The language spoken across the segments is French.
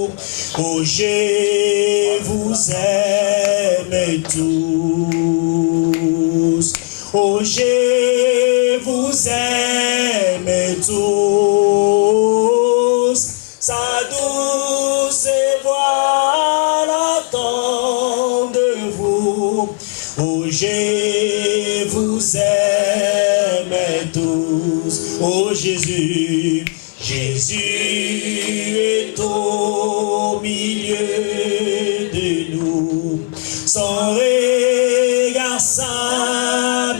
Oh, je vous aime tous. Oh, je vous aime tous. Sa douce voix l'attend de vous. Oh, je vous aime tous. Oh, Jésus, Jésus est au milieu de nous. Son regard s'abaisser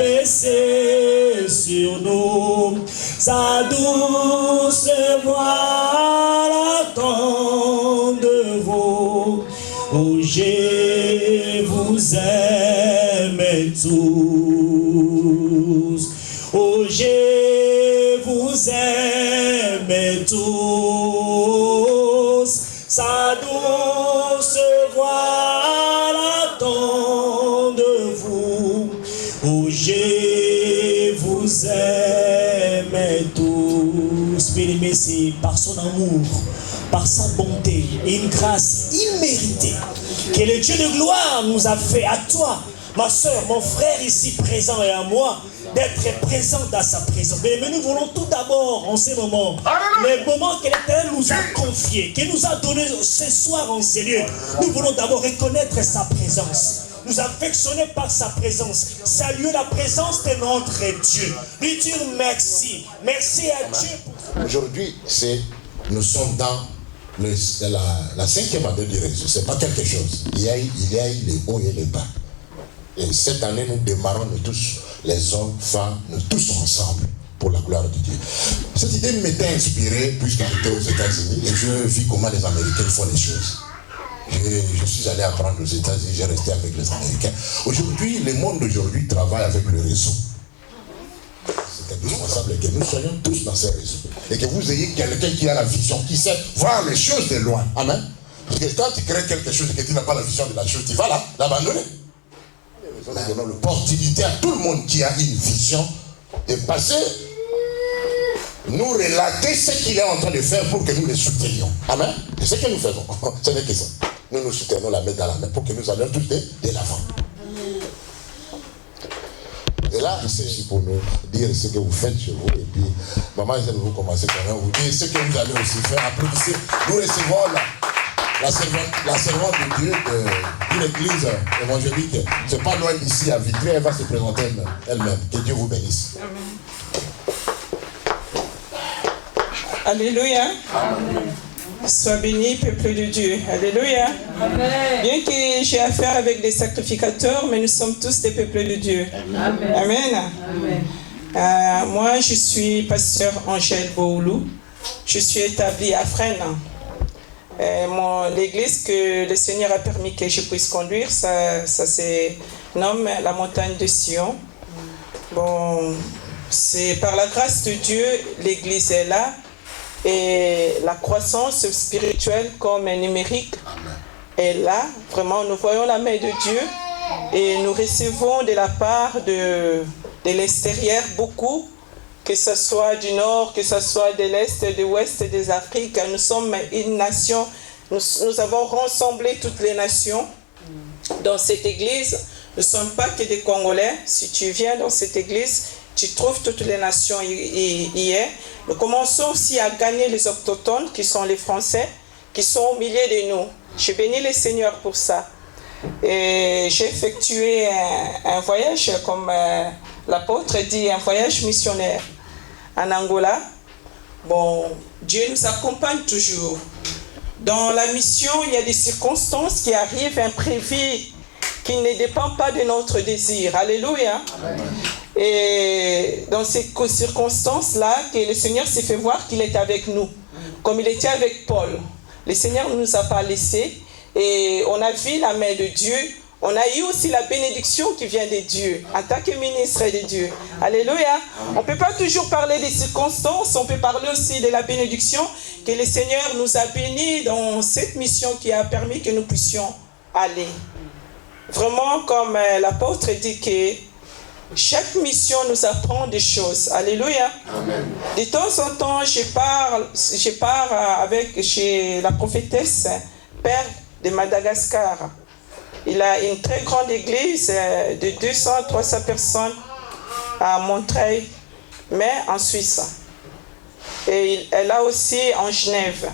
sur nous. Sa douce voix l'attend de vous. Oh, je vous aime tous. Oh, je vous aime tous. Sa douce voix l'attend de vous. Oh, je vous aime tous. Bien-aimé, c'est par son amour, par sa bonté et une grâce imméritée que le Dieu de gloire nous a fait à toi, ma soeur, mon frère ici présent et à moi, d'être présent dans sa présence. Mais nous voulons tout d'abord, en ces moments, les moments que l'Éternel nous a confiés, qu'il nous a donnés ce soir en ces lieux, nous voulons d'abord reconnaître sa présence, nous affectionner par sa présence, saluer la présence de notre Dieu, lui dire merci, merci à Dieu. Aujourd'hui, nous sommes dans la 5e année du réseau. Ce n'est pas quelque chose. Il y a eu les hauts et les bas. Et cette année, nous démarrons, nous tous, les hommes, femmes, nous tous ensemble, pour la gloire de Dieu. Cette idée m'était inspirée, puisque j'étais aux États-Unis, et je vis comment les Américains font les choses. Je suis allé apprendre aux États-Unis, j'ai resté avec les Américains. Aujourd'hui, le monde d'aujourd'hui travaille avec le réseau. C'est indispensable que nous soyons tous dans ces réseaux. Et que vous ayez quelqu'un qui a la vision, qui sait voir les choses de loin. Amen. Parce que quand tu crées quelque chose et que tu n'as pas la vision de la chose, tu vas l'abandonner. Nous donnons l'opportunité à tout le monde qui a une vision de passer, nous relater ce qu'il est en train de faire pour que nous le soutenions. Amen. Et ce que nous faisons, ce n'est que ça. Nous nous soutenons la main dans la main pour que nous allions tous de l'avant. Et là, il s'agit pour nous dire ce que vous faites chez vous. Et puis, maman, je vais vous commencer quand même vous dire ce que vous allez aussi faire. Applaudissez. Nous recevons la servante de Dieu d'une église évangélique. C'est pas loin d'ici, à Vitry. Elle va se présenter elle-même. Que Dieu vous bénisse. Alléluia. Amen. Sois béni, peuple de Dieu. Alléluia. Amen. Bien que j'ai affaire avec des sacrificateurs, mais nous sommes tous des peuples de Dieu. Amen. Amen. Amen. Moi, je suis pasteur Angèle Boulou. Je suis établi à Fresnes. L'église que le Seigneur a permis que je puisse conduire, ça se nomme la montagne de Sion. Bon, c'est par la grâce de Dieu, l'église est là. Et la croissance spirituelle comme numérique est là. Vraiment, nous voyons la main de Dieu et nous recevons de la part de l'extérieur beaucoup, que ce soit du nord, que ce soit de l'est, de l'ouest, des Afriques. Nous sommes une nation, nous avons rassemblé toutes les nations dans cette église. Nous ne sommes pas que des Congolais. Si tu viens dans cette église, tu trouves toutes les nations y est. Nous commençons aussi à gagner les autochtones, qui sont les Français, qui sont au milieu de nous. Je bénis le Seigneur pour ça. Et j'ai effectué un voyage, comme l'apôtre dit, un voyage missionnaire en Angola. Bon, Dieu nous accompagne toujours. Dans la mission, il y a des circonstances qui arrivent imprévues, qui ne dépendent pas de notre désir. Alléluia. Amen. Et dans ces circonstances-là, que le Seigneur s'est fait voir qu'il est avec nous, comme il était avec Paul. Le Seigneur ne nous a pas laissés et on a vu la main de Dieu. On a eu aussi la bénédiction qui vient de Dieu, en tant que ministre de Dieu. Alléluia. On ne peut pas toujours parler des circonstances, on peut parler aussi de la bénédiction que le Seigneur nous a bénis dans cette mission qui a permis que nous puissions aller. Vraiment, comme l'apôtre dit que chaque mission nous apprend des choses. Alléluia. Amen. De temps en temps, je pars chez la prophétesse Père de Madagascar. Il a une très grande église de 200-300 personnes à Montreuil, mais en Suisse. Et elle a aussi en Genève.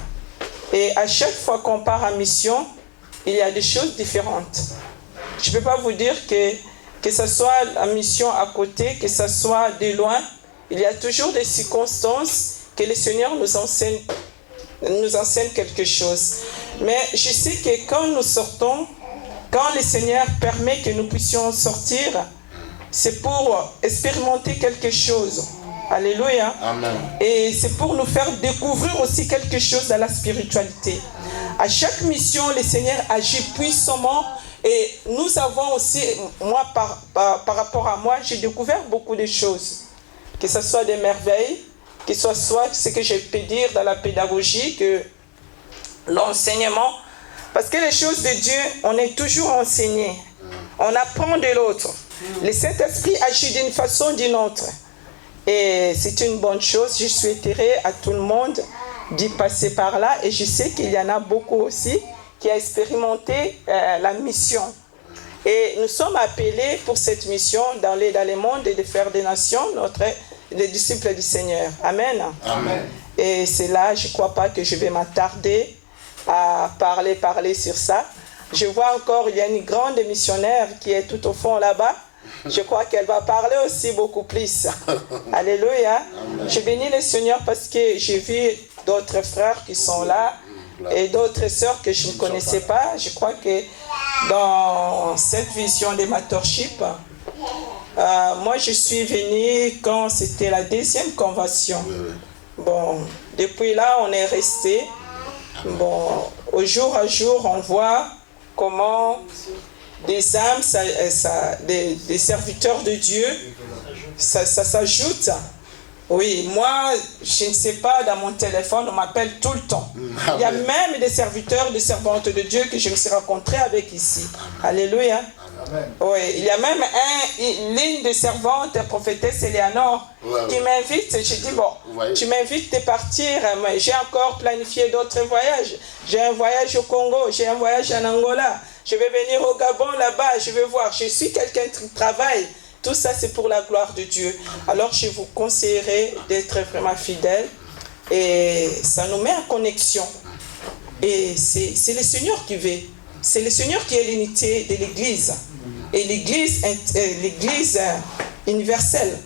Et à chaque fois qu'on part en mission, il y a des choses différentes. Je ne peux pas vous dire que ce soit la mission à côté, que ce soit de loin, il y a toujours des circonstances que le Seigneur nous enseigne quelque chose. Mais je sais que quand nous sortons, quand le Seigneur permet que nous puissions sortir, c'est pour expérimenter quelque chose. Alléluia. Amen. Et c'est pour nous faire découvrir aussi quelque chose dans la spiritualité. À chaque mission, le Seigneur agit puissamment. Et nous avons aussi, moi, par rapport à moi, j'ai découvert beaucoup de choses. Que ce soit des merveilles, que ce soit ce que je peux dire dans la pédagogie, que l'enseignement. Parce que les choses de Dieu, on est toujours enseigné. On apprend de l'autre. Le Saint-Esprit agit d'une façon ou d'une autre. Et c'est une bonne chose. Je souhaiterais à tout le monde d'y passer par là. Et je sais qu'il y en a beaucoup aussi qui ont expérimenté la mission. Et nous sommes appelés pour cette mission d'aller dans le monde et de faire des nations les disciples du Seigneur. Amen. Amen. Et c'est là, je ne crois pas que je vais m'attarder à parler sur ça. Je vois encore, il y a une grande missionnaire qui est tout au fond là-bas. Je crois qu'elle va parler aussi beaucoup plus. Alléluia. Amen. Je bénis le Seigneur parce que j'ai vu d'autres frères qui sont là et d'autres sœurs que je ne connaissais pas. Je crois que dans cette vision de mentorship, moi je suis venue quand c'était la 2e convention. Bon, depuis là on est resté. Bon, au jour à jour on voit comment des âmes, des serviteurs de Dieu, ça s'ajoute. Oui, moi, je ne sais pas, dans mon téléphone, on m'appelle tout le temps. Il y a même des serviteurs, des servantes de Dieu que je me suis rencontré avec ici. Alléluia. Oui, il y a même une ligne de servante, prophétesse Eleanor, qui m'invite. Je dis, bon, tu m'invites de partir, mais j'ai encore planifié d'autres voyages. J'ai un voyage au Congo, j'ai un voyage en Angola. Je vais venir au Gabon là-bas, je vais voir. Je suis quelqu'un qui travaille. Tout ça, c'est pour la gloire de Dieu. Alors, je vous conseillerais d'être vraiment fidèle. Et ça nous met en connexion. Et c'est le Seigneur qui veut. C'est le Seigneur qui est l'unité de l'Église. Et l'Église universelle.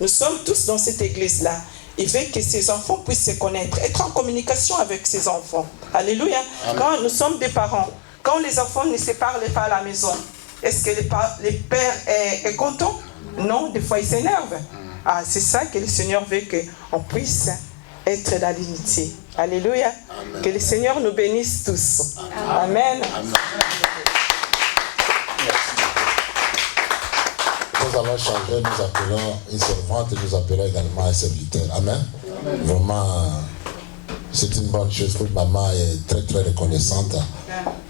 Nous sommes tous dans cette Église-là. Il veut que ses enfants puissent se connaître, être en communication avec ses enfants. Alléluia. Amen. Quand nous sommes des parents, quand les enfants ne se parlent pas à la maison, est-ce que le père est content? Non, des fois il s'énerve. Ah, c'est ça que le Seigneur veut qu'on puisse être dans l'unité. Alléluia. Amen. Que le Seigneur nous bénisse tous. Amen. Amen. Nous allons changer, nous appelons une servante, nous appelons également un serviteur. Amen. Amen. Vraiment, c'est une bonne chose. Maman est très très reconnaissante.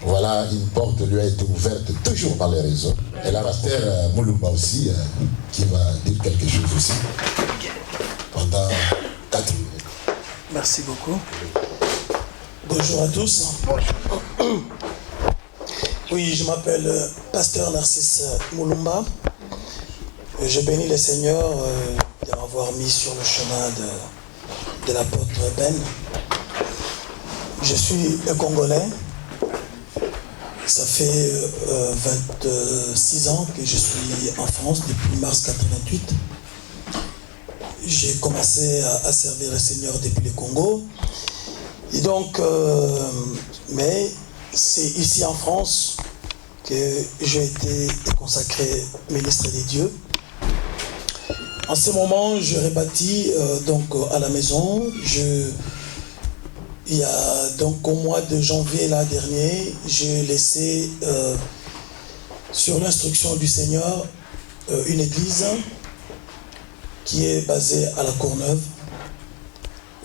Voilà, une porte lui a été ouverte toujours dans les réseaux. Et la pasteur Moulumba aussi, qui va dire quelque chose aussi pendant 4 minutes. Merci beaucoup. Bonjour à tous. Bonjour. Oui, je m'appelle pasteur Narcisse Moulumba. Je bénis le Seigneur de m'avoir mis sur le chemin de l'apôtre Ben. Je suis un Congolais. Ça fait 26 ans que je suis en France, depuis mars 88. J'ai commencé à servir le Seigneur depuis le Congo. Et donc, mais c'est ici en France que j'ai été consacré ministre des dieux. En ce moment, je rebâtis donc à la maison. Il y a donc au mois de janvier l'an dernier, j'ai laissé sur l'instruction du Seigneur une église qui est basée à la Courneuve,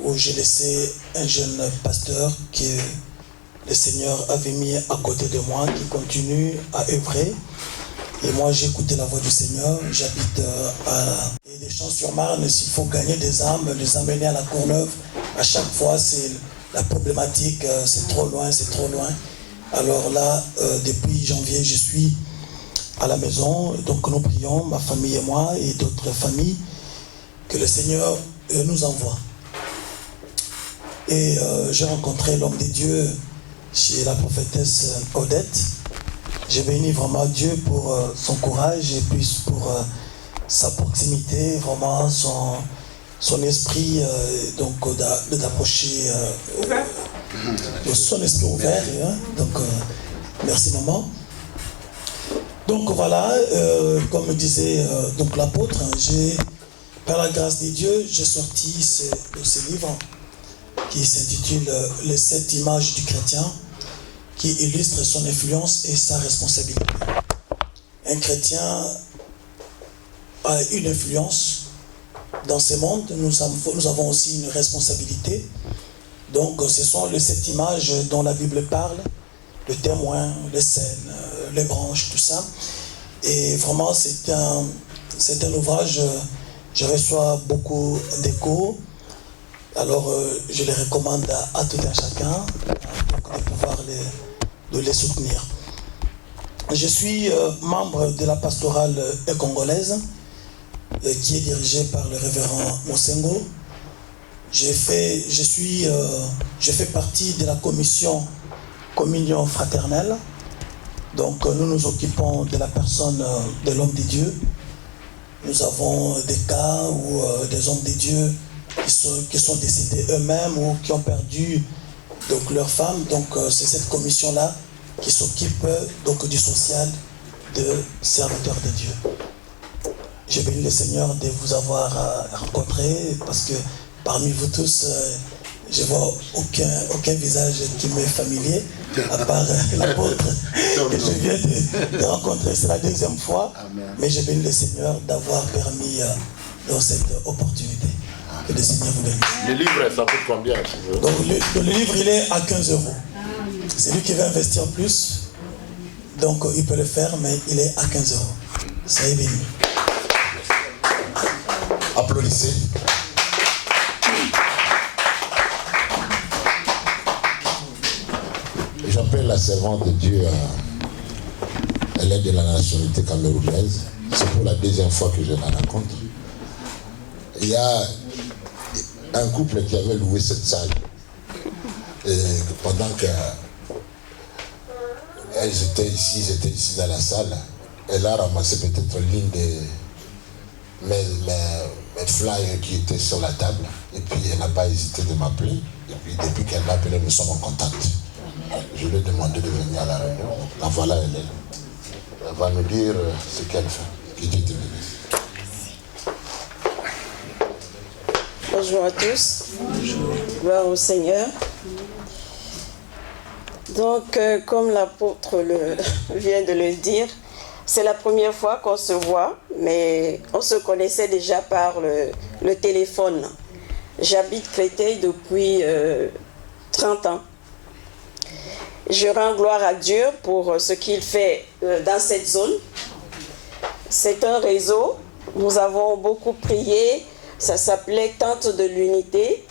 où j'ai laissé un jeune pasteur que le Seigneur avait mis à côté de moi, qui continue à œuvrer. Et moi, j'ai écouté la voix du Seigneur. J'habite à des Champs-sur-Marne. S'il faut gagner des âmes, les amener à la Courneuve, à chaque fois, c'est la problématique. C'est trop loin, c'est trop loin. Alors là, depuis janvier, je suis à la maison. Donc nous prions, ma famille et moi, et d'autres familles, que le Seigneur nous envoie. Et j'ai rencontré l'homme de Dieu chez la prophétesse Odette. J'ai béni vraiment Dieu pour son courage et puis pour sa proximité, vraiment son esprit d'approcher, son esprit ouvert. Hein, donc merci maman. Donc voilà, comme disait donc l'apôtre, par la grâce de Dieu, j'ai sorti ce livre qui s'intitule « Les 7 images du chrétien » qui illustre son influence et sa responsabilité. Un chrétien a une influence dans ce monde, nous avons aussi une responsabilité. Donc ce sont les 7 images dont la Bible parle, le témoin, les scènes, les branches, tout ça. Et vraiment c'est un ouvrage, je reçois beaucoup d'échos. Alors je les recommande à tout un chacun de pouvoir les soutenir. Je suis membre de la pastorale congolaise qui est dirigée par le révérend Mosengo. Je fais partie de la commission communion fraternelle. Donc nous nous occupons de la personne de l'homme de Dieu. Nous avons des cas où des hommes de Dieu qui sont décédés eux-mêmes ou qui ont perdu donc leur femme. Donc c'est cette commission-là qui s'occupe donc du social de serviteurs de Dieu. Je bénis le Seigneur de vous avoir rencontré parce que parmi vous tous, je vois aucun visage qui m'est familier, à part l'apôtre que je viens de rencontrer. C'est la deuxième fois. Amen. Mais je bénis le Seigneur d'avoir permis dans cette opportunité. Que le Seigneur vous bénisse. Le livre, ça coûte combien? Donc le livre, il est à 15 €. C'est lui qui veut investir plus. Donc il peut le faire, mais il est à 15 €. Soyez bénis. Applaudissez. J'appelle la servante de Dieu, elle est de la nationalité camerounaise. C'est pour la deuxième fois que je la rencontre. Il y a un couple qui avait loué cette salle. Et pendant qu'elles étaient ici dans la salle, elle a ramassé peut-être l'une de mes flyers qui étaient sur la table. Et puis elle n'a pas hésité de m'appeler. Et puis depuis qu'elle m'a appelé, nous sommes en contact. Je lui ai demandé de venir à la réunion. La voilà, elle est. Elle va nous dire ce qu'elle fait. Que Dieu te bénisse. Bonjour à tous. Bonjour. Gloire au Seigneur. Donc, comme l'apôtre vient de le dire, c'est la première fois qu'on se voit, mais on se connaissait déjà par le téléphone. J'habite Créteil depuis 30 ans. Je rends gloire à Dieu pour ce qu'il fait dans cette zone. C'est un réseau. Nous avons beaucoup prié. Ça s'appelait Tente de l'Unité.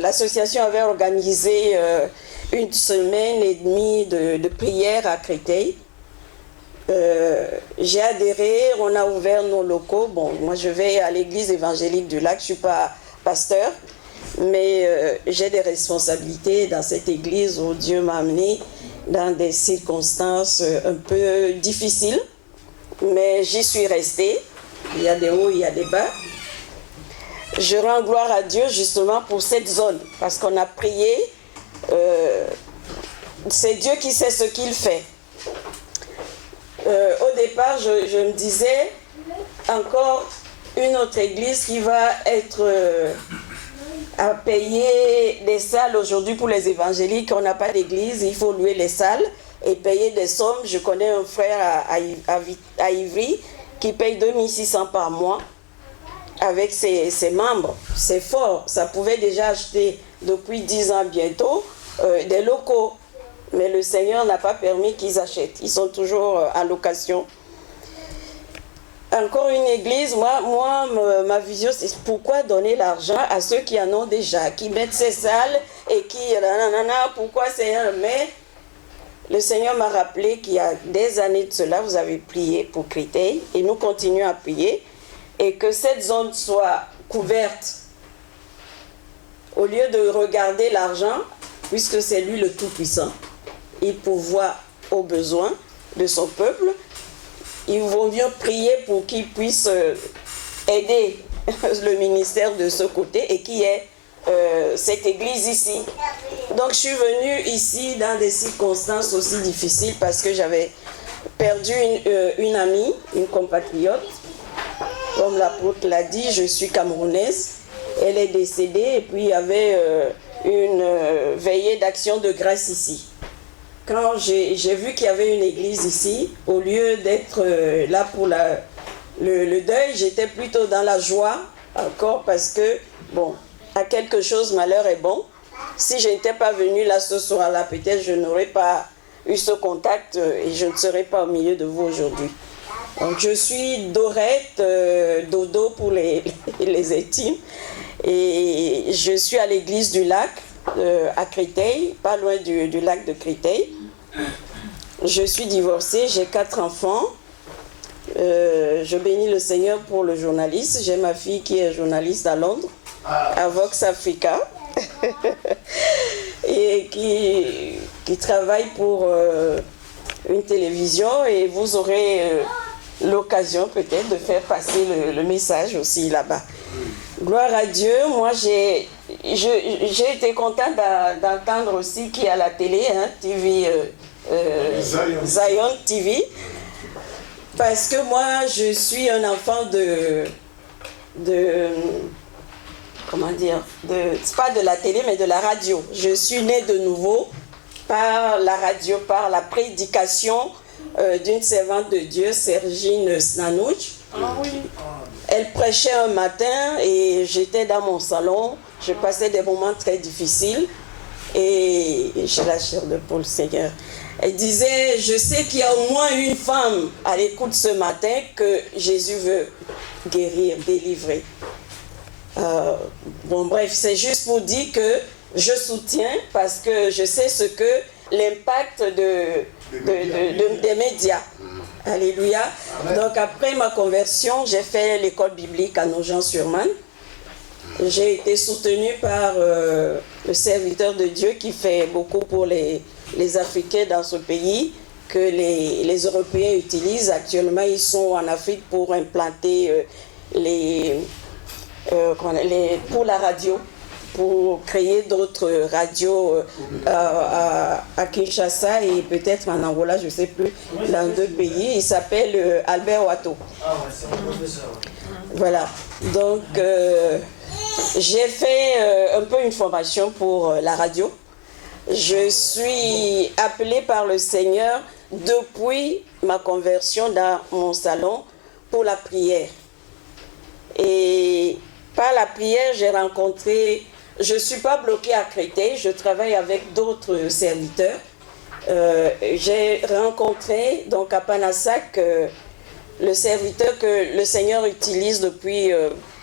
L'association avait organisé une semaine et demie de prière à Créteil. J'ai adhéré, on a ouvert nos locaux. Bon, moi je vais à l'église évangélique du Lac, je ne suis pas pasteur, mais j'ai des responsabilités dans cette église où Dieu m'a amené dans des circonstances un peu difficiles, mais j'y suis restée. Il y a des hauts, il y a des bas. Je rends gloire à Dieu justement pour cette zone, parce qu'on a prié. C'est Dieu qui sait ce qu'il fait. Au départ, je me disais, encore une autre église qui va être à payer des salles aujourd'hui pour les évangéliques. On n'a pas d'église, il faut louer les salles et payer des sommes. Je connais un frère à Ivry qui paye 2600 par mois avec ses membres. C'est fort, ça pouvait déjà acheter depuis 10 ans bientôt des locaux. mais le Seigneur n'a pas permis qu'ils achètent. Ils sont toujours en location. Encore une église, moi ma vision, c'est pourquoi donner l'argent à ceux qui en ont déjà, qui mettent ces salles et qui... Pourquoi Seigneur? Mais le Seigneur m'a rappelé qu'il y a des années de cela, vous avez prié pour Créteil et nous continuons à prier et que cette zone soit couverte. Au lieu de regarder l'argent, puisque c'est lui le Tout-Puissant, il pourvoit aux besoins de son peuple, il vaut mieux prier pour qu'il puisse aider le ministère de ce côté et qu'il y ait cette église ici. Donc je suis venue ici dans des circonstances aussi difficiles parce que j'avais perdu une amie, une compatriote. Comme l'apôtre l'a dit, je suis camerounaise. Elle est décédée et puis il y avait une veillée d'action de grâce ici. Quand j'ai vu qu'il y avait une église ici, au lieu d'être là pour le deuil, j'étais plutôt dans la joie encore parce que, bon, à quelque chose, malheur est bon. Si je n'étais pas venue là ce soir-là, peut-être je n'aurais pas eu ce contact et je ne serais pas au milieu de vous aujourd'hui. Donc je suis Dorette, Dodo pour les intimes, et je suis à l'église du lac à Créteil, pas loin du lac de Créteil. Je suis divorcée, j'ai 4 enfants. Je bénis le Seigneur pour le journaliste. J'ai ma fille qui est journaliste à Londres, à Vox Africa, et qui travaille pour une télévision, et vous aurez l'occasion peut-être de faire passer le message aussi là-bas. Gloire à Dieu. Moi j'ai été contente d'entendre aussi qu'il y a la télé, hein, TV, Zion TV, parce que moi je suis un enfant de comment dire, c'est pas de la télé mais de la radio. Je suis née de nouveau par la radio, par la prédication d'une servante de Dieu, Sergine Snanouch. Elle prêchait un matin et j'étais dans mon salon. Je passais des moments très difficiles et j'ai la chair de Paul Seigneur. Elle disait, je sais qu'il y a au moins une femme à l'écoute ce matin que Jésus veut guérir, délivrer. Bon bref, c'est juste pour dire que je soutiens parce que je sais ce que l'impact des médias. Alléluia. Donc après ma conversion, j'ai fait l'école biblique à Nogent-sur-Marne. J'ai été soutenue par le serviteur de Dieu qui fait beaucoup pour les Africains dans ce pays, que les Européens utilisent. Actuellement, ils sont en Afrique pour implanter pour la radio, pour créer d'autres radios à Kinshasa et peut-être en Angola, je ne sais plus, dans 2 pays. Il s'appelle Albert Watteau. Voilà. Donc, j'ai fait un peu une formation pour la radio. Je suis appelée par le Seigneur depuis ma conversion dans mon salon pour la prière. Et par la prière, j'ai rencontré... Je ne suis pas bloquée à Créteil, je travaille avec d'autres serviteurs. J'ai rencontré donc à Panassac le serviteur que le Seigneur utilise depuis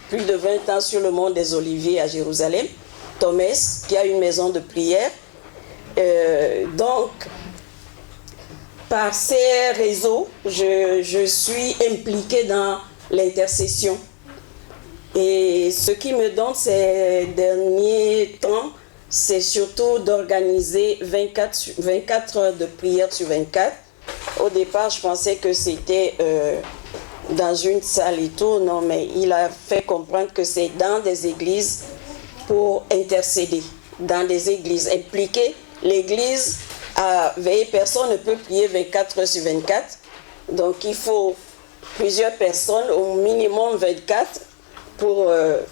plus de 20 ans sur le mont des Oliviers à Jérusalem, Thomas, qui a une maison de prière. Donc, par ces réseaux, je suis impliquée dans l'intercession. Et ce qui me donne ces derniers temps, c'est surtout d'organiser 24 heures de prière sur 24. Au départ, je pensais que c'était dans une salle et tout. Non, mais il a fait comprendre que c'est dans des églises pour intercéder. Dans des églises impliquées. L'église a veillé, personne ne peut prier 24 heures sur 24. Donc il faut plusieurs personnes, au minimum 24, pour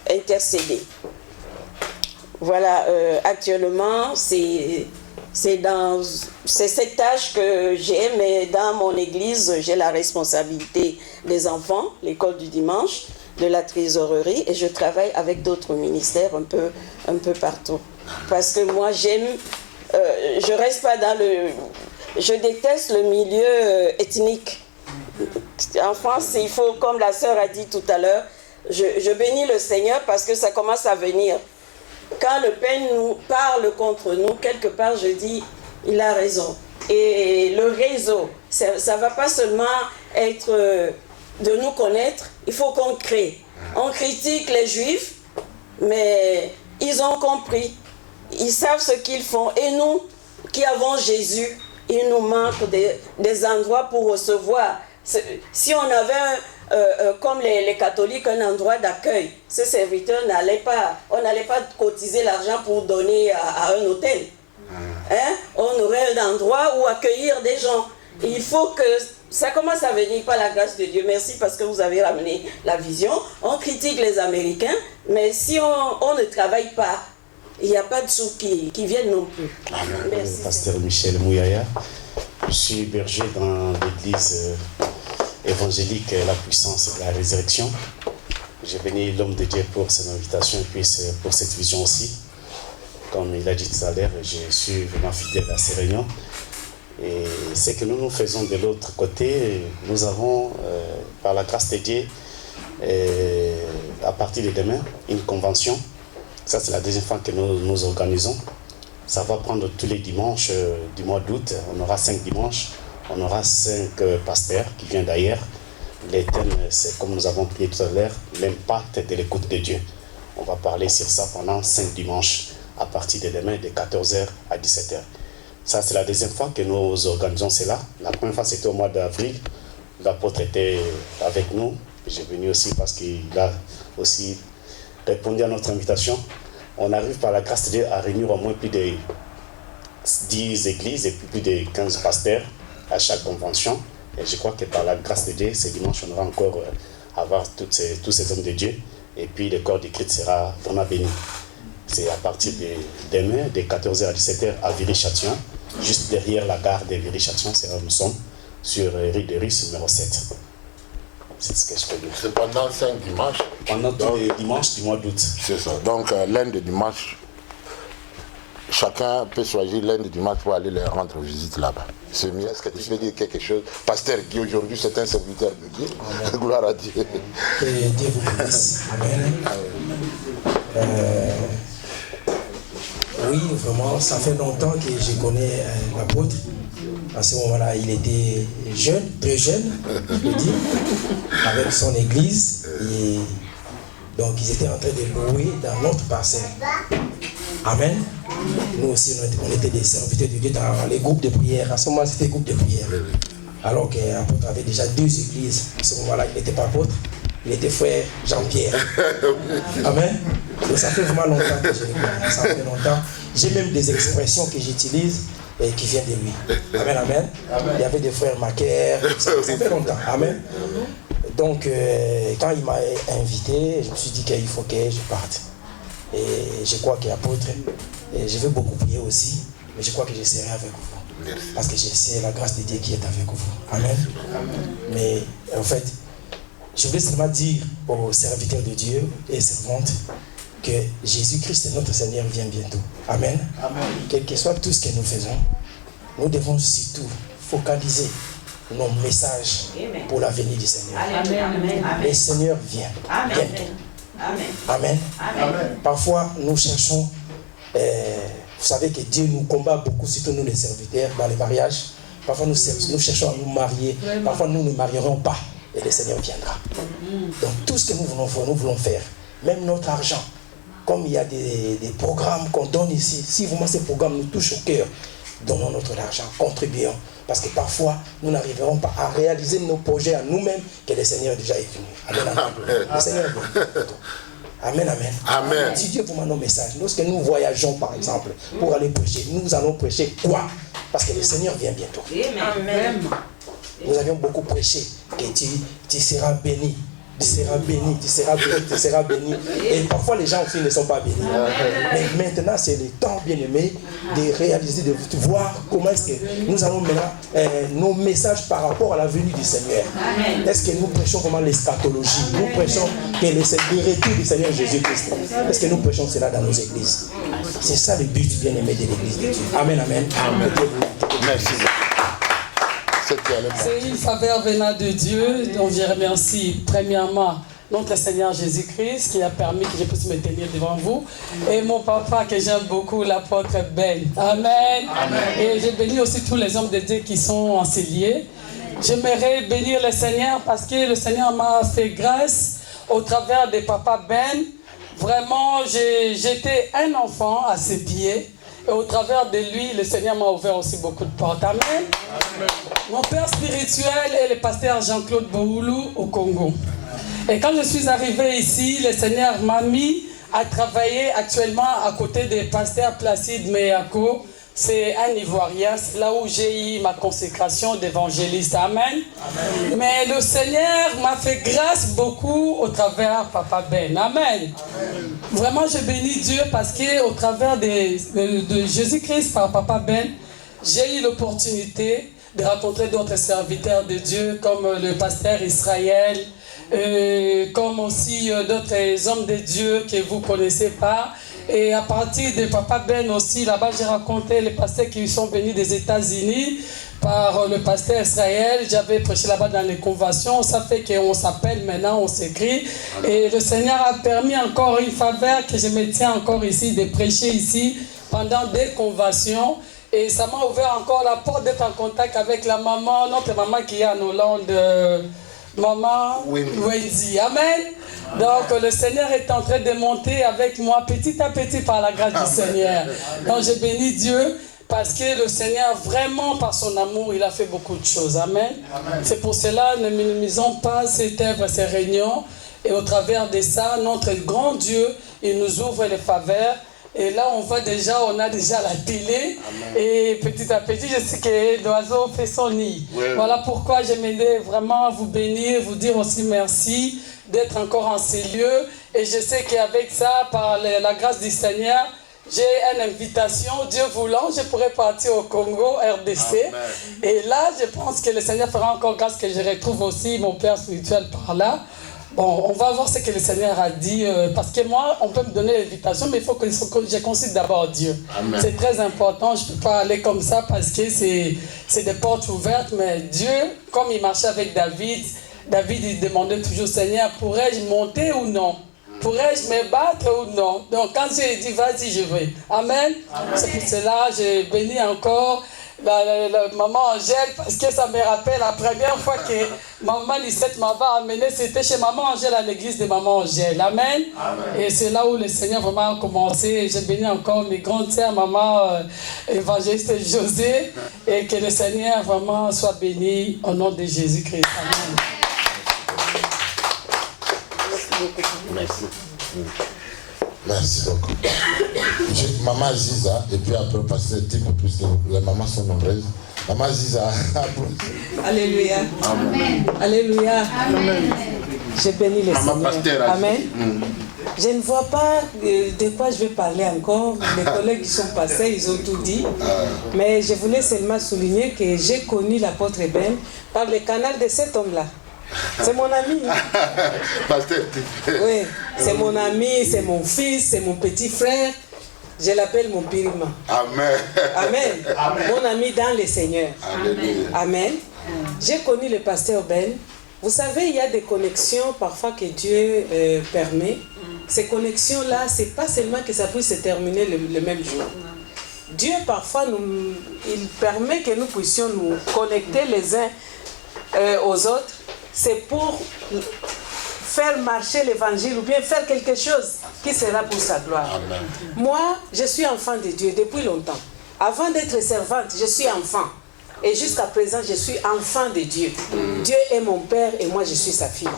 intercéder. Voilà, actuellement, c'est cette tâche que j'ai, mais dans mon église, j'ai la responsabilité des enfants, l'école du dimanche, de la trésorerie, et je travaille avec d'autres ministères un peu partout. Parce que moi, j'aime je reste pas dans le... Je déteste le milieu ethnique. En France, il faut, comme la sœur a dit tout à l'heure, je bénis le Seigneur parce que ça commence à venir. Quand le Père nous parle contre nous, quelque part, je dis, il a raison. Et le réseau, ça ne va pas seulement être de nous connaître, il faut qu'on crée. On critique les Juifs, mais ils ont compris. Ils savent ce qu'ils font. Et nous, qui avons Jésus, il nous manque des endroits pour recevoir. Si on avait, comme les catholiques, un endroit d'accueil, ces serviteurs on n'allait pas cotiser l'argent pour donner à un hôtel. Hein? On aurait un endroit où accueillir des gens. Il faut que ça commence à venir par la grâce de Dieu. Merci parce que vous avez ramené la vision. On critique les Américains, mais si on ne travaille pas, il n'y a pas de sous qui viennent non plus. Merci. Pasteur Michel Mouyaya, je suis berger dans l'église évangélique La Puissance et la Résurrection. J'ai béni l'homme de Dieu pour son invitation et puis pour cette vision aussi. Comme il a dit tout à l'heure, je suis vraiment fidèle à ces réunions. Et ce que nous faisons de l'autre côté, nous avons, par la grâce de Dieu, à partir de demain, une convention. Ça, c'est la deuxième fois que nous organisons. Ça va prendre tous les dimanches du mois d'août. On aura 5 dimanches. On aura 5 pasteurs qui viennent d'ailleurs. Les thèmes, c'est comme nous avons prié tout à l'heure, l'impact de l'écoute de Dieu. On va parler sur ça pendant 5 dimanches, à partir de demain, de 14h à 17h. Ça, c'est la deuxième fois que nous organisons cela. La première fois, c'était au mois d'avril. L'apôtre était avec nous. J'ai venu aussi parce qu'il a aussi répondu à notre invitation. On arrive par la grâce de Dieu à réunir au moins plus de 10 églises et plus de 15 pasteurs à chaque convention. Et je crois que par la grâce de Dieu, ce dimanche, on aura encore à voir tous ces hommes de Dieu. Et puis le corps de Christ sera vraiment béni. C'est à partir de demain, de 14h à 17h à Viry-Châtillon, juste derrière la gare de Viry-Châtillon, c'est là où nous sommes, sur rue de Russe numéro 7. C'est ce que je peux dire. C'est pendant 5 dimanches. Pendant tous les dimanches du mois d'août. C'est ça. Donc lundi dimanche, chacun peut choisir lundi dimanche pour aller leur rendre visite là-bas. C'est mieux. Est-ce que tu veux dire quelque chose? Pasteur Guy, aujourd'hui, c'est un serviteur de Dieu. Gloire à Dieu. Que Dieu vous bénisse. Amen. Oui, vraiment, ça fait longtemps que je connais l'apôtre. À ce moment-là, il était jeune, très jeune, je peux dire, avec son église. Et donc, ils étaient en train de louer dans notre parcelle. Amen. Nous aussi, on était des serviteurs de Dieu dans les groupes de prière. À ce moment-là, c'était groupe de prière. Alors que l'apôtre avait déjà 2 églises. À ce moment-là, il n'était pas apôtre. Il était frère Jean-Pierre. Amen. Donc ça fait vraiment longtemps que je le connais. Ça fait longtemps. J'ai même des expressions que j'utilise et qui viennent de lui. Amen, amen. Il y avait des frères Macaire. Ça fait longtemps. Amen. Donc, quand il m'a invité, je me suis dit qu'il faut que je parte. Et je crois qu'apôtre, je vais beaucoup prier aussi, mais je crois que je serai avec vous. Parce que je sais la grâce de Dieu qui est avec vous. Amen. Mais en fait, je voulais seulement dire aux serviteurs de Dieu et servantes que Jésus-Christ, notre Seigneur, vient bientôt. Amen. Amen. Quel que soit tout ce que nous faisons, nous devons surtout focaliser nos messages pour la venue du Seigneur. Amen. Le Seigneur vient bientôt. Amen. Amen. Amen. Parfois, nous cherchons, vous savez que Dieu nous combat beaucoup, surtout nous les serviteurs, dans les mariages. Parfois, nous cherchons à nous marier. Parfois, nous ne marierons pas. Et le Seigneur viendra. Donc tout ce que nous voulons faire, même notre argent, comme il y a des programmes qu'on donne ici, si vraiment ces programmes nous touchent au cœur, donnons notre argent, contribuons. Parce que parfois, nous n'arriverons pas à réaliser nos projets à nous-mêmes que le Seigneur déjà est venu. Amen, amen. Le Seigneur est venu. Amen, amen. Amen. Si Dieu pour nos messages, lorsque nous voyageons par exemple pour aller prêcher, nous allons prêcher quoi? Parce que le Seigneur vient bientôt. Amen. Nous avions beaucoup prêché que tu seras béni tu seras béni, tu seras béni, tu seras béni. Et parfois les gens aussi ne sont pas bénis. Mais maintenant c'est le temps, bien aimé, de réaliser, de voir comment est-ce que nous avons maintenant nos messages par rapport à la venue du Seigneur. Est-ce que nous prêchons comment l'eschatologie? Nous prêchons que le retour du Seigneur Jésus-Christ. Est-ce que nous prêchons cela dans nos églises? C'est ça le but, bien aimé, de l'église de Dieu. Amen, amen. Amen. Merci. C'est une faveur venant de Dieu, dont je remercie premièrement notre Seigneur Jésus-Christ qui a permis que je puisse me tenir devant vous, et mon papa que j'aime beaucoup, l'apôtre Ben. Amen. Amen. Et je bénis aussi tous les hommes de Dieu qui sont enseignés. J'aimerais bénir le Seigneur parce que le Seigneur m'a fait grâce au travers de papa Ben. Vraiment, j'étais un enfant à ses pieds. Et au travers de lui, le Seigneur m'a ouvert aussi beaucoup de portes. Amen. Amen. Mon père spirituel est le pasteur Jean-Claude Boulou au Congo. Et quand je suis arrivé ici, le Seigneur m'a mis à travailler actuellement à côté du pasteur Placide Meyako. C'est un Ivoirien, c'est là où j'ai eu ma consécration d'évangéliste. Amen. Amen. Mais le Seigneur m'a fait grâce beaucoup au travers Papa Ben. Amen. Amen. Vraiment, je bénis Dieu parce qu'au travers de Jésus-Christ par Papa Ben, j'ai eu l'opportunité de rencontrer d'autres serviteurs de Dieu comme le pasteur Israël, comme aussi d'autres hommes de Dieu que vous ne connaissez pas. Et à partir de Papa Ben aussi, là-bas, j'ai rencontré les pasteurs qui sont venus des États-Unis par le pasteur Israël. J'avais prêché là-bas dans les conventions. Ça fait qu'on s'appelle maintenant, on s'écrit. Et le Seigneur a permis encore une faveur que je me tiens encore ici, de prêcher ici pendant des conventions. Et ça m'a ouvert encore la porte d'être en contact avec la maman, notre maman qui est en Hollande, maman Wendy. Amen. Donc le Seigneur est en train de monter avec moi petit à petit par la grâce du Seigneur. Donc je bénis Dieu parce que le Seigneur vraiment par son amour il a fait beaucoup de choses. Amen. Amen. C'est pour cela ne minimisons pas cette œuvre, ces réunions, et au travers de ça notre grand Dieu il nous ouvre les faveurs. Et là, on a déjà la télé. Amen. Et petit à petit, je sais que l'oiseau fait son nid. Oui. Voilà pourquoi j'aimerais vraiment vous bénir, vous dire aussi merci d'être encore en ces lieux. Et je sais qu'avec ça, par la grâce du Seigneur, j'ai une invitation, Dieu voulant, je pourrais partir au Congo, RDC. Amen. Et là, je pense que le Seigneur fera encore grâce que je retrouve aussi mon père spirituel par là. Bon, on va voir ce que le Seigneur a dit, parce que moi, on peut me donner l'invitation, mais il faut que je considère d'abord Dieu. Amen. C'est très important, je ne peux pas aller comme ça parce que c'est des portes ouvertes, mais Dieu, comme il marchait avec David, il demandait toujours, Seigneur, pourrais-je monter ou non? Pourrais-je me battre ou non? Donc quand Dieu dit, vas-y, je vais. Amen. Amen. C'est pour cela, je bénis encore la maman Angèle, parce que ça me rappelle la première fois que maman Lisette m'avait amené, c'était chez maman Angèle à l'église de maman Angèle. Amen. Amen. Et c'est là où le Seigneur vraiment a commencé. Et je bénis encore mes grandes sœurs, maman évangéliste José, et que le Seigneur vraiment soit béni au nom de Jésus-Christ. Amen. Merci. Merci beaucoup. Maman Ziza, et puis après passer un petit peu plus, les mamans sont nombreuses. Maman Ziza. Alléluia. Amen. Alléluia. Amen. Je bénis le Seigneur. Amen. Je ne vois pas de quoi je vais parler encore. Les collègues qui sont passés, ils ont tout dit. Mais je voulais seulement souligner que j'ai connu l'apôtre Ben par le canal de cet homme-là. C'est mon ami. Oui, c'est mon ami, c'est mon fils, c'est mon petit frère. Je l'appelle mon pirima. Amen. Amen. Amen. Mon ami dans le Seigneur. Amen. Amen. J'ai connu le pasteur Ben. Vous savez, il y a des connexions parfois que Dieu permet. Ces connexions-là, c'est pas seulement que ça puisse se terminer le même jour. Dieu, parfois, il permet que nous puissions nous connecter les uns aux autres. C'est pour faire marcher l'évangile ou bien faire quelque chose qui sera pour sa gloire. Amen. Moi, je suis enfant de Dieu depuis longtemps. Avant d'être servante, je suis enfant. Et jusqu'à présent, je suis enfant de Dieu. Dieu est mon père et moi, je suis sa fille.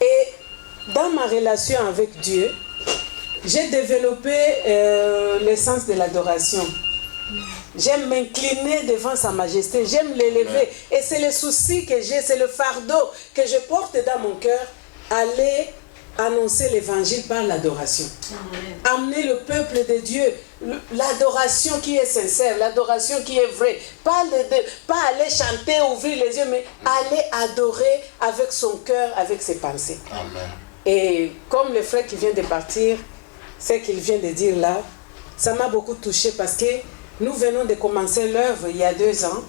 Et dans ma relation avec Dieu, j'ai développé le sens de l'adoration. J'aime m'incliner devant sa majesté, j'aime l'élever. Et c'est le souci que j'ai, c'est le fardeau que je porte dans mon cœur, aller annoncer l'évangile par l'adoration. Amener le peuple de Dieu, l'adoration qui est sincère, l'adoration qui est vraie. Pas aller chanter, ouvrir les yeux, mais aller adorer avec son cœur, avec ses pensées. Amen. Et comme le frère qui vient de partir, ce qu'il vient de dire là, ça m'a beaucoup touché parce que nous venons de commencer l'œuvre il y a 2 ans.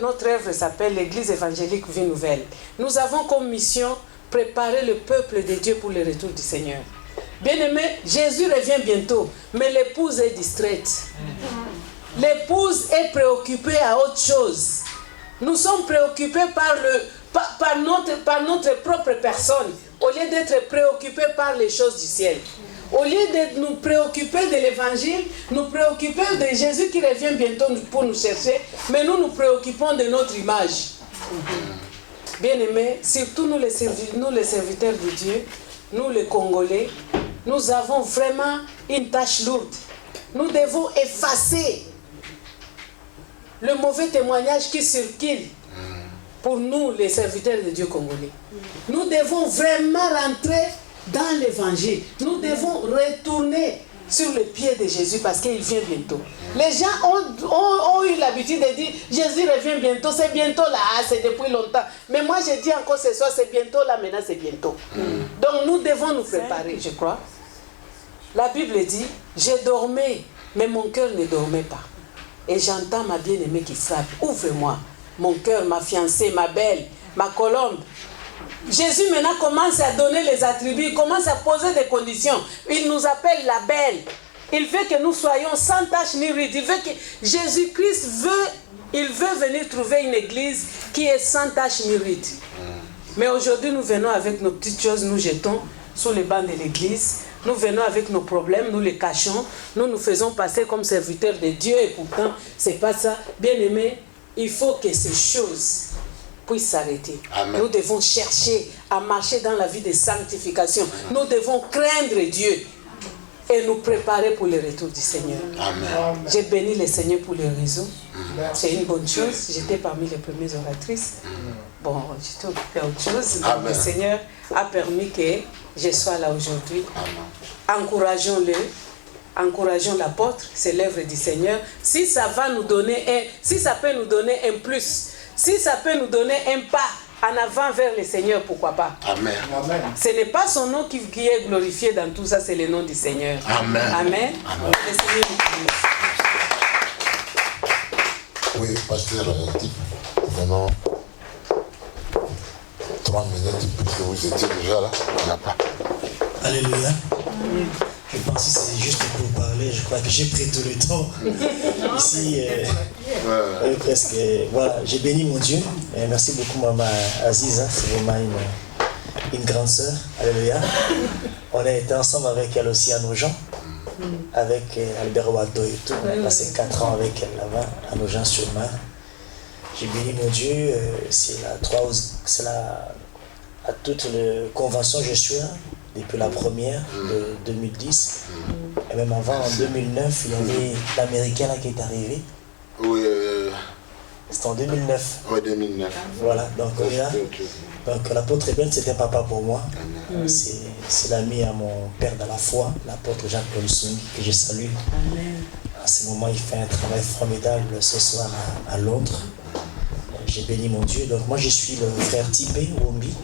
Notre œuvre s'appelle l'Église évangélique Vie Nouvelle. Nous avons comme mission préparer le peuple de Dieu pour le retour du Seigneur. Bien-aimé, Jésus revient bientôt, mais l'épouse est distraite. L'épouse est préoccupée à autre chose. Nous sommes préoccupés par notre propre personne, au lieu d'être préoccupés par les choses du ciel. Au lieu de nous préoccuper de l'évangile, nous préoccuper de Jésus qui revient bientôt pour nous chercher, mais nous nous préoccupons de notre image. Bien-aimés, surtout nous les serviteurs de Dieu, nous les Congolais, nous avons vraiment une tâche lourde. Nous devons effacer le mauvais témoignage qui circule pour nous les serviteurs de Dieu congolais. Nous devons vraiment rentrer dans l'évangile. Nous devons retourner sur le pied de Jésus parce qu'il vient bientôt. Les gens ont eu l'habitude de dire Jésus revient bientôt, c'est bientôt là, c'est depuis longtemps. Mais moi je dis encore ce soir, c'est bientôt là, maintenant c'est bientôt. Donc nous devons nous préparer, je crois. La Bible dit, j'ai dormi, mais mon cœur ne dormait pas. Et j'entends ma bien-aimée qui frappe, ouvre-moi, mon cœur, ma fiancée, ma belle, ma colombe. Jésus maintenant commence à donner les attributs, il commence à poser des conditions. Il nous appelle la belle. Il veut que nous soyons sans tache ni ride. Il veut que Jésus-Christ veut venir trouver une église qui est sans tache ni ride. Mais aujourd'hui, nous venons avec nos petites choses, nous jetons sous les bancs de l'église. Nous venons avec nos problèmes, nous les cachons. Nous nous faisons passer comme serviteurs de Dieu et pourtant, ce n'est pas ça. Bien-aimés, il faut que ces choses puissent s'arrêter. Nous devons chercher à marcher dans la vie de sanctification. Nous devons craindre Dieu et nous préparer pour le retour du Seigneur. Amen. J'ai béni le Seigneur pour le réseau. C'est une bonne chose. J'étais parmi les premières oratrices. Bon, j'étais occupée à autre chose. Donc le Seigneur a permis que je sois là aujourd'hui. Encourageons-le. Encourageons l'apôtre. C'est l'œuvre du Seigneur. Si ça va nous donner si ça peut nous donner un plus, si ça peut nous donner un pas en avant vers le Seigneur, pourquoi pas? Amen. Ce n'est pas son nom qui est glorifié dans tout ça, c'est le nom du Seigneur. Amen. Amen. Amen. Le Seigneur nous bénisse. Oui, pasteur, maintenant, 3 minutes, puisque vous étiez déjà là, on n'a pas. Alléluia. Je pense que c'est juste pour parler, je crois que j'ai pris tout le temps. Ici, presque. Voilà, j'ai béni mon Dieu. Et merci beaucoup, Maman Aziza. C'est vraiment une grande sœur. Alléluia. On a été ensemble avec elle aussi à Nogent, avec Albert Ouato et tout. On a passé 4 ans avec elle là-bas, à Nogent-sur-Marne. J'ai béni mon Dieu. C'est à toute la convention, je suis là. Depuis la première de 2010. Et même avant, en 2009, il y avait l'Américain là qui est arrivé. Oui. C'était en 2009. Oui, 2009. Voilà, donc on est là. Donc l'apôtre Ben, c'était papa pour moi. C'est l'ami à mon père dans la foi, l'apôtre Jacques-Paul Soumi, que je salue. Amen. À ce moment, il fait un travail formidable ce soir à Londres. J'ai béni mon Dieu. Donc moi, je suis le frère Tipé Wombi,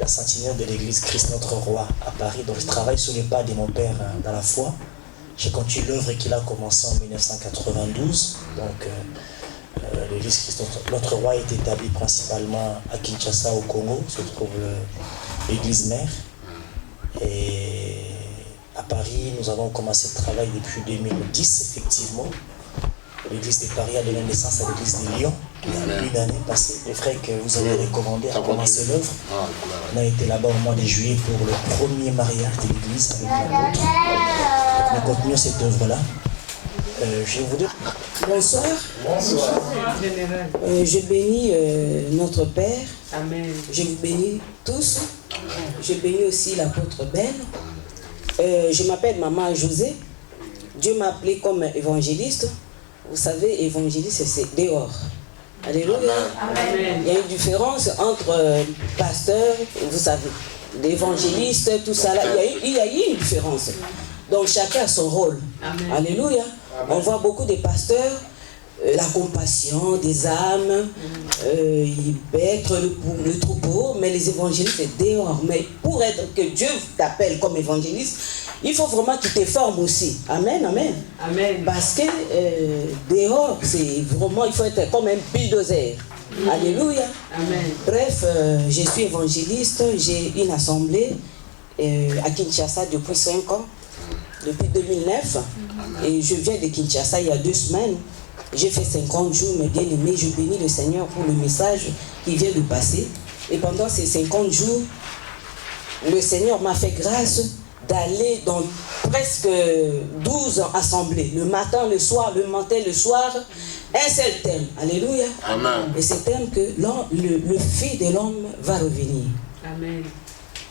la sentinelle de l'église Christ notre Roi à Paris. Donc je travaille sous les pas de mon père dans la foi. J'ai continué l'œuvre qu'il a commencée en 1992. Donc l'église Christ notre Roi est établie principalement à Kinshasa au Congo, se trouve l'église mère. Et à Paris, nous avons commencé le travail depuis 2010 effectivement. L'église de Paris a donné naissance à l'église de Lyon. Il y a une année passée, les frères que vous avez recommandés à commencer l'œuvre. On a été là-bas au mois de juillet pour le premier mariage de l'église avec l'apôtre. Nous continuons cette œuvre-là. Je vais vous dire. Bonsoir. Bonsoir. Je bénis notre Père. Amen. Je vous bénis tous. Je bénis aussi l'apôtre Ben. Je m'appelle Maman José. Dieu m'a appelé comme évangéliste. Vous savez, évangéliste, c'est dehors. Alléluia. Amen. Il y a une différence entre pasteur, vous savez. d'évangéliste, tout ça là. Il y a eu une différence. Donc chacun a son rôle. Amen. Alléluia. Amen. On voit beaucoup de pasteurs, la compassion des âmes, être le troupeau, mais les évangélistes c'est dehors. Mais pour être que Dieu t'appelle comme évangéliste, il faut vraiment qu'il te forme aussi. Amen, amen. Amen. Parce que dehors, c'est vraiment, il faut être comme un bulldozer. Alléluia. Amen. Bref, je suis évangéliste, j'ai une assemblée à Kinshasa depuis 5 ans, depuis 2009. Et je viens de Kinshasa il y a 2 semaines. J'ai fait 50 jours, mes bien-aimés, je bénis le Seigneur pour le message qui vient de passer. Et pendant ces 50 jours, le Seigneur m'a fait grâce d'aller dans presque 12 assemblées, le matin, le soir, le matin, le soir, un seul thème. Alléluia. Amen. Et c'est thème que le Fils de l'homme va revenir. Amen.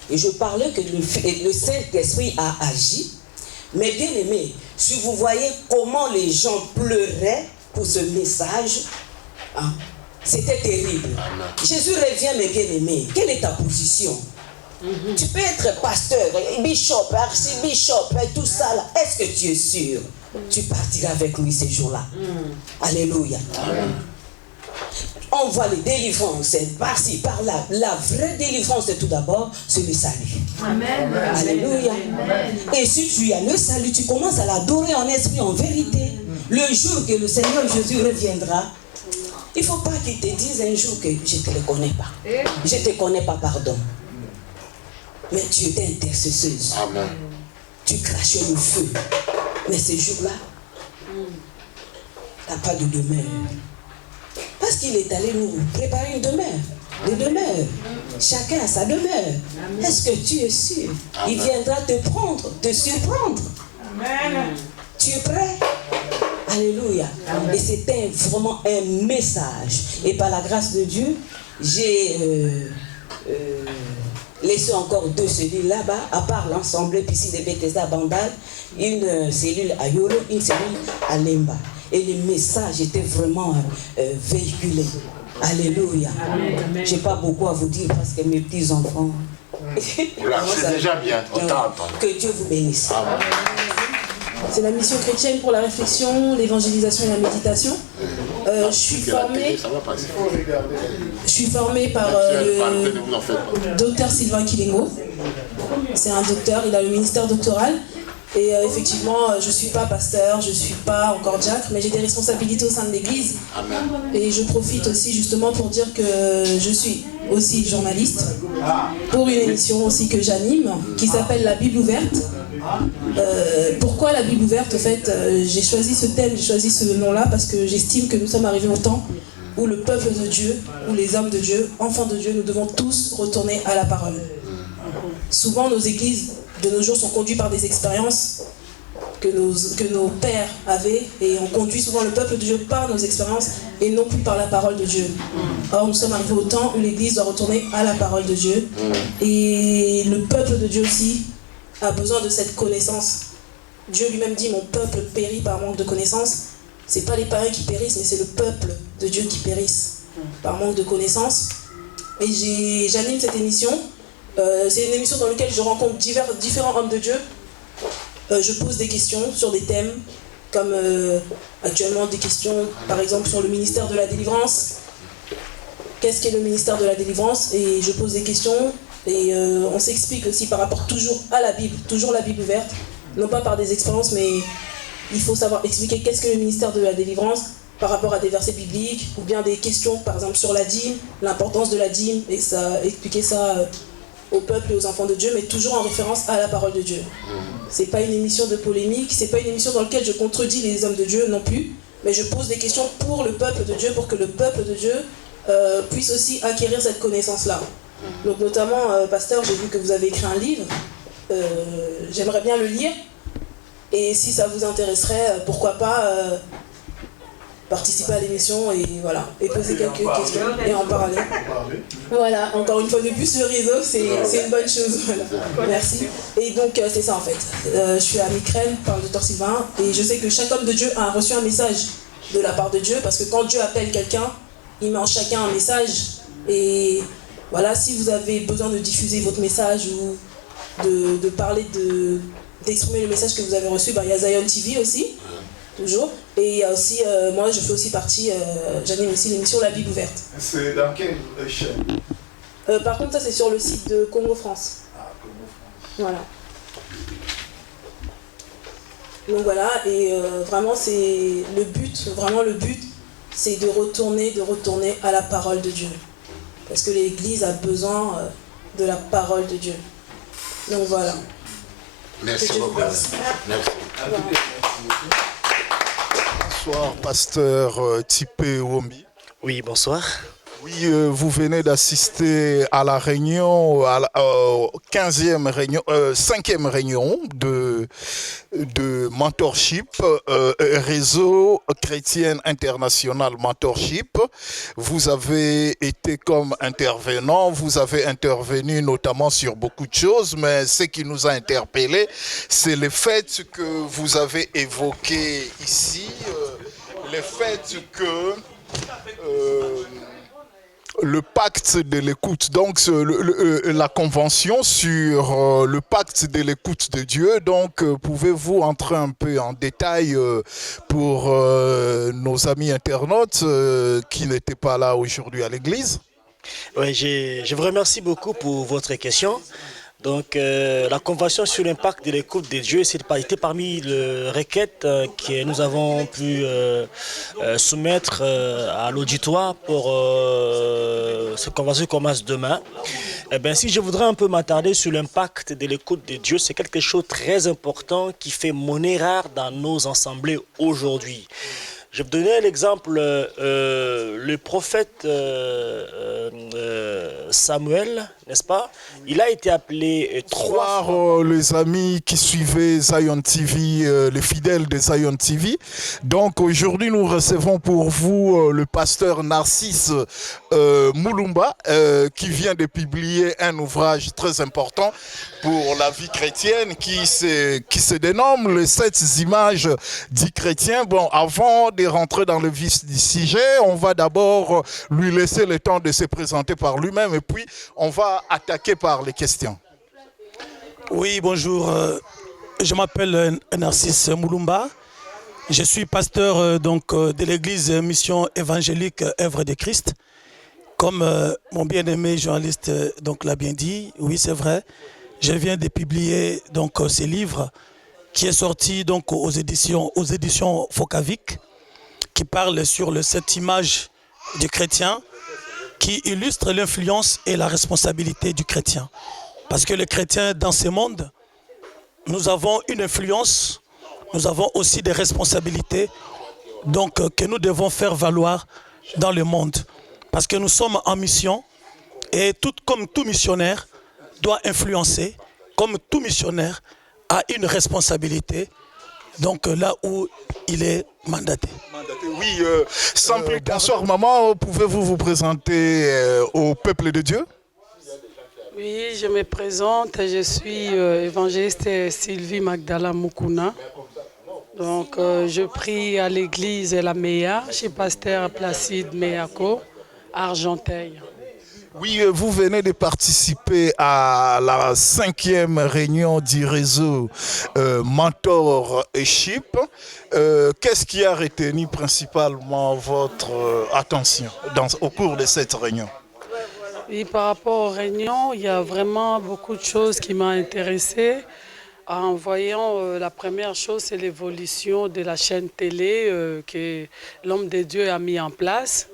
Et je parlais que le Saint-Esprit a agi. Mais bien aimé, si vous voyez comment les gens pleuraient pour ce message, hein, c'était terrible. Amen. Jésus revient, mes bien-aimés. Quelle est ta position? Tu peux être pasteur, bishop, archibishop, tout ça là. Est-ce que tu es sûr? Tu partiras avec lui ces jours-là. Alléluia. Amen. On voit les délivrances par-ci, par-là. La vraie délivrance, tout d'abord, c'est le salut. Amen. Alléluia. Amen. Et si tu as le salut, tu commences à l'adorer en esprit, en vérité. Le jour que le Seigneur Jésus reviendra, il ne faut pas qu'il te dise un jour que je ne te connais pas. Je ne te connais pas, pardon. Mais tu étais intercesseuse. Amen. Tu crachais le feu. Mais ce jour-là, tu n'as pas de demeure. Parce qu'il est allé nous préparer une demeure. Des demeures. Chacun a sa demeure. Est-ce que tu es sûr? Amen. Il viendra te prendre, te surprendre. Amen. Tu es prêt? Alléluia. Amen. Et c'était vraiment un message. Et par la grâce de Dieu, j'ai laissé encore 2 cellules là-bas, à part l'ensemble ici de Bethesda Bandal, une cellule à Yolo, une cellule à Lemba. Et le message était vraiment véhiculé. Alléluia. Je n'ai pas beaucoup à vous dire parce que mes petits-enfants... C'est déjà bien, on t'a entendu. Que Dieu vous bénisse. Amen. C'est la mission chrétienne pour la réflexion, l'évangélisation et la méditation. Je suis formée par le docteur Sylvain Kilingo. C'est un docteur, il a le ministère doctoral. Et effectivement, je ne suis pas pasteur, je ne suis pas encore diacre, mais j'ai des responsabilités au sein de l'Église. Et je profite aussi justement pour dire que je suis aussi journaliste pour une émission aussi que j'anime, qui s'appelle La Bible ouverte. Pourquoi la Bible ouverte? En fait, j'ai choisi ce thème, j'ai choisi ce nom-là parce que j'estime que nous sommes arrivés au temps où le peuple de Dieu, où les hommes de Dieu, enfants de Dieu, nous devons tous retourner à la parole. Souvent, nos églises de nos jours sont conduites par des expériences que nos pères avaient, et on conduit souvent le peuple de Dieu par nos expériences et non plus par la parole de Dieu. Or, nous sommes arrivés au temps où l'Église doit retourner à la parole de Dieu, et le peuple de Dieu aussi a besoin de cette connaissance. Dieu lui-même dit: mon peuple périt par manque de connaissance. C'est pas les païens qui périssent, mais c'est le peuple de Dieu qui périsse par manque de connaissance. Et j'anime cette émission. C'est une émission dans laquelle je rencontre différents hommes de Dieu. Je pose des questions sur des thèmes comme actuellement des questions par exemple sur le ministère de la délivrance. Qu'est-ce qu'est le ministère de la délivrance? Et je pose des questions et on s'explique aussi par rapport toujours à la Bible, toujours la Bible ouverte, non pas par des expériences, mais il faut savoir expliquer qu'est-ce que le ministère de la délivrance par rapport à des versets bibliques ou bien des questions par exemple sur la dîme, l'importance de la dîme, et expliquer ça au peuple et aux enfants de Dieu, mais toujours en référence à la parole de Dieu. C'est pas une émission de polémique, c'est pas une émission dans laquelle je contredis les hommes de Dieu non plus, mais je pose des questions pour le peuple de Dieu, pour que le peuple de Dieu puisse aussi acquérir cette connaissance-là. Donc notamment, pasteur, j'ai vu que vous avez écrit un livre, j'aimerais bien le lire, et si ça vous intéresserait, pourquoi pas participer à l'émission et voilà, et poser quelques questions et en parler. Voilà, encore une fois de plus, le réseau, c'est une bonne chose. Voilà. Merci. Et donc, c'est ça en fait. Je suis à Micrel par le docteur Sylvain, et je sais que chaque homme de Dieu a reçu un message de la part de Dieu, parce que quand Dieu appelle quelqu'un, il met en chacun un message, et voilà, si vous avez besoin de diffuser votre message ou de parler, d'exprimer le message que vous avez reçu, il y a Zion TV aussi, toujours. Et il y a aussi, moi je fais aussi partie, j'anime aussi l'émission La Bible ouverte. C'est dans quelle chaîne? Par contre, ça c'est sur le site de Congo France. Ah, Congo France. Voilà. Donc voilà, et vraiment c'est le but, c'est de retourner à la parole de Dieu. Parce que l'Église a besoin de la parole de Dieu. Donc voilà. Merci beaucoup. Merci. Bonsoir, pasteur Tipé Wombi. Oui, bonsoir. Oui, vous venez d'assister à la réunion, à la 5e réunion de mentorship, réseau chrétien international mentorship. Vous avez été comme intervenant, vous avez intervenu notamment sur beaucoup de choses, mais ce qui nous a interpellés, c'est le fait que vous avez évoqué ici, le fait que le pacte de l'écoute, donc la convention sur le pacte de l'écoute de Dieu. Donc, pouvez-vous entrer un peu en détail pour nos amis internautes qui n'étaient pas là aujourd'hui à l'église? Oui, je vous remercie beaucoup pour votre question. Donc, la convention sur l'impact de l'écoute de Dieu, c'est parmi les requêtes que nous avons pu soumettre à l'auditoire pour cette convention qui commence demain. Eh bien, si je voudrais un peu m'attarder sur l'impact de l'écoute de Dieu, c'est quelque chose de très important qui fait monnaie rare dans nos assemblées aujourd'hui. Je vais vous donner l'exemple, le prophète Samuel, n'est-ce pas? Il a été appelé trois fois. Les amis qui suivaient Zion TV, les fidèles de Zion TV. Donc aujourd'hui, nous recevons pour vous le pasteur Narcisse Mulumba, qui vient de publier un ouvrage très important pour la vie chrétienne qui se dénomme les 7 images du chrétien. Bon, avant de rentrer dans le vif du sujet, on va d'abord lui laisser le temps de se présenter par lui-même et puis on va attaquer par les questions. Oui, bonjour. Je m'appelle Narcisse Mulumba. Je suis pasteur de l'église Mission évangélique Œuvre de Christ. Comme mon bien-aimé journaliste l'a bien dit, oui, c'est vrai. Je viens de publier ce livre qui est sorti aux éditions Fokavik, qui parle sur les 7 images du chrétien, qui illustre l'influence et la responsabilité du chrétien. Parce que les chrétiens dans ce monde, nous avons une influence, nous avons aussi des responsabilités que nous devons faire valoir dans le monde. Parce que nous sommes en mission et comme tout missionnaire doit influencer, comme tout missionnaire a une responsabilité, là où il est mandaté. Oui, sans plus bonsoir maman, pouvez-vous vous présenter au peuple de Dieu? Oui, je me présente, je suis évangéliste Sylvie Magdala Mukuna. Donc je prie à l'église La Meya, chez pasteur Placide Meyako, Argenteuil. Oui, vous venez de participer à la 5e réunion du réseau Mentorship. Qu'est-ce qui a retenu principalement votre attention au cours de cette réunion? Oui, par rapport aux réunions, il y a vraiment beaucoup de choses qui m'ont intéressé. En voyant, la première chose, c'est l'évolution de la chaîne télé que l'homme de Dieu a mis en place.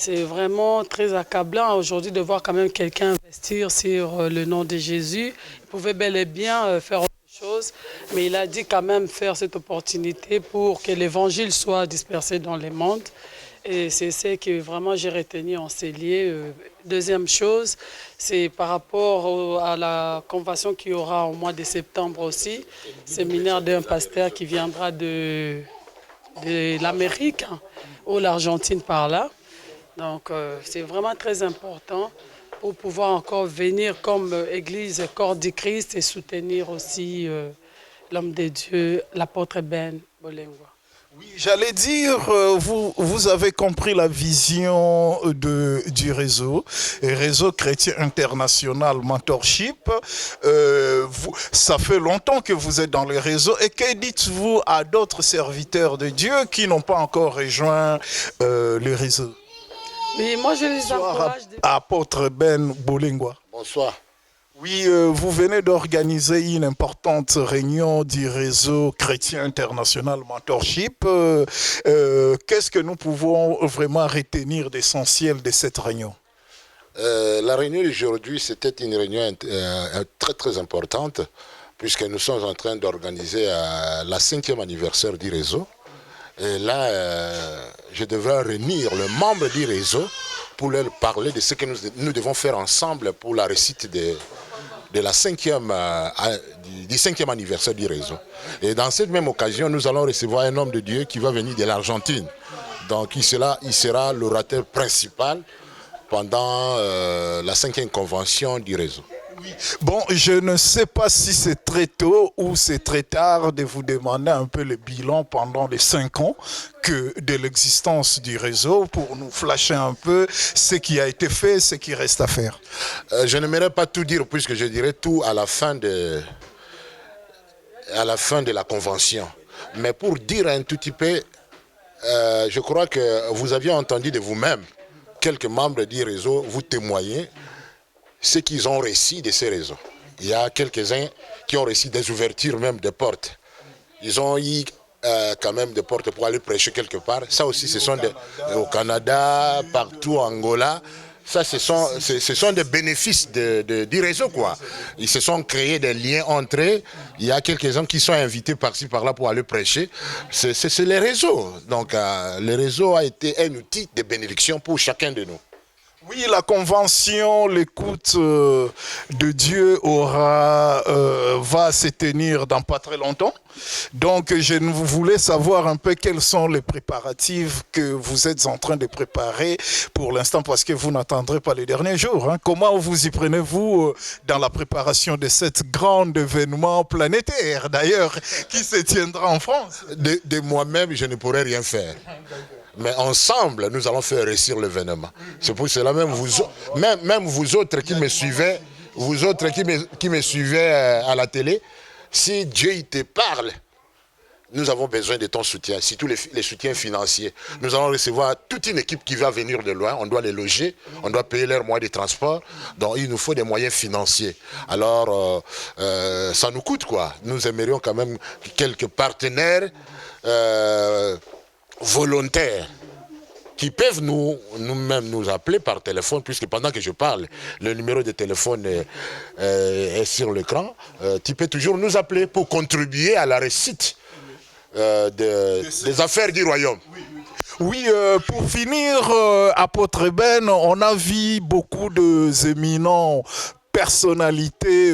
C'est vraiment très accablant aujourd'hui de voir quand même quelqu'un investir sur le nom de Jésus. Il pouvait bel et bien faire autre chose, mais il a dit quand même faire cette opportunité pour que l'évangile soit dispersé dans le monde. Et c'est ce que vraiment j'ai retenu en ces lieux. Deuxième chose, c'est par rapport à la convention qu'il y aura au mois de septembre aussi, séminaire d'un pasteur qui viendra de l'Amérique ou l'Argentine par là. Donc c'est vraiment très important pour pouvoir encore venir comme Église Corps du Christ et soutenir aussi l'homme de Dieu, l'apôtre Ben Bolengwa. J'allais dire, vous avez compris la vision du réseau chrétien international Mentorship. Ça fait longtemps que vous êtes dans le réseau. Et que dites-vous à d'autres serviteurs de Dieu qui n'ont pas encore rejoint le réseau? Oui, moi je les encourage. Apôtre Ben Bolingwa. Bonsoir. Oui, vous venez d'organiser une importante réunion du réseau chrétien international Mentorship. Qu'est-ce que nous pouvons vraiment retenir d'essentiel de cette réunion? La réunion d'aujourd'hui, c'était une réunion très très importante, puisque nous sommes en train d'organiser la 5e anniversaire du réseau. Et là, je devrais réunir les membres du réseau pour leur parler de ce que nous devons faire ensemble pour la réussite de la 5e anniversaire du réseau. Et dans cette même occasion, nous allons recevoir un homme de Dieu qui va venir de l'Argentine. Donc il sera l'orateur principal pendant la 5e convention du réseau. Oui. Bon, je ne sais pas si c'est très tôt ou c'est très tard de vous demander un peu le bilan pendant les 5 ans de l'existence du réseau pour nous flasher un peu ce qui a été fait, ce qui reste à faire. Je n'aimerais pas tout dire puisque je dirais tout à la fin de la convention. Mais pour dire un tout petit peu, je crois que vous aviez entendu de vous-même quelques membres du réseau vous témoigner ce qu'ils ont reçu de ces réseaux. Il y a quelques-uns qui ont reçu des ouvertures, même des portes. Ils ont eu quand même des portes pour aller prêcher quelque part. Ça aussi, ce sont au Canada, partout en Angola. Ça, ce sont des bénéfices du réseau, quoi. Ils se sont créés des liens entre eux. Il y a quelques-uns qui sont invités par-ci, par-là pour aller prêcher. C'est les réseaux. Donc, le réseau a été un outil de bénédiction pour chacun de nous. Oui, la convention, l'écoute de Dieu va se tenir dans pas très longtemps. Donc, je voulais savoir un peu quels sont les préparatifs que vous êtes en train de préparer pour l'instant, parce que vous n'attendrez pas les derniers jours. Hein. Comment vous y prenez-vous dans la préparation de cet grand événement planétaire, d'ailleurs, qui se tiendra en France? De moi-même, je ne pourrais rien faire. Mais ensemble, nous allons faire réussir l'événement. C'est pour cela même vous autres qui me suivez, qui me suivez à la télé, si Dieu il te parle, nous avons besoin de ton soutien, surtout les soutiens financiers. Nous allons recevoir toute une équipe qui va venir de loin, on doit les loger, on doit payer leurs moyens de transport, donc il nous faut des moyens financiers. Alors, ça nous coûte quoi. Nous aimerions quand même quelques partenaires volontaires qui peuvent nous-mêmes nous appeler par téléphone, puisque pendant que je parle, le numéro de téléphone est sur l'écran. Tu peux toujours nous appeler pour contribuer à la réussite des affaires du royaume. Oui, pour finir, apôtre Ben, on a vu beaucoup d'éminents personnalités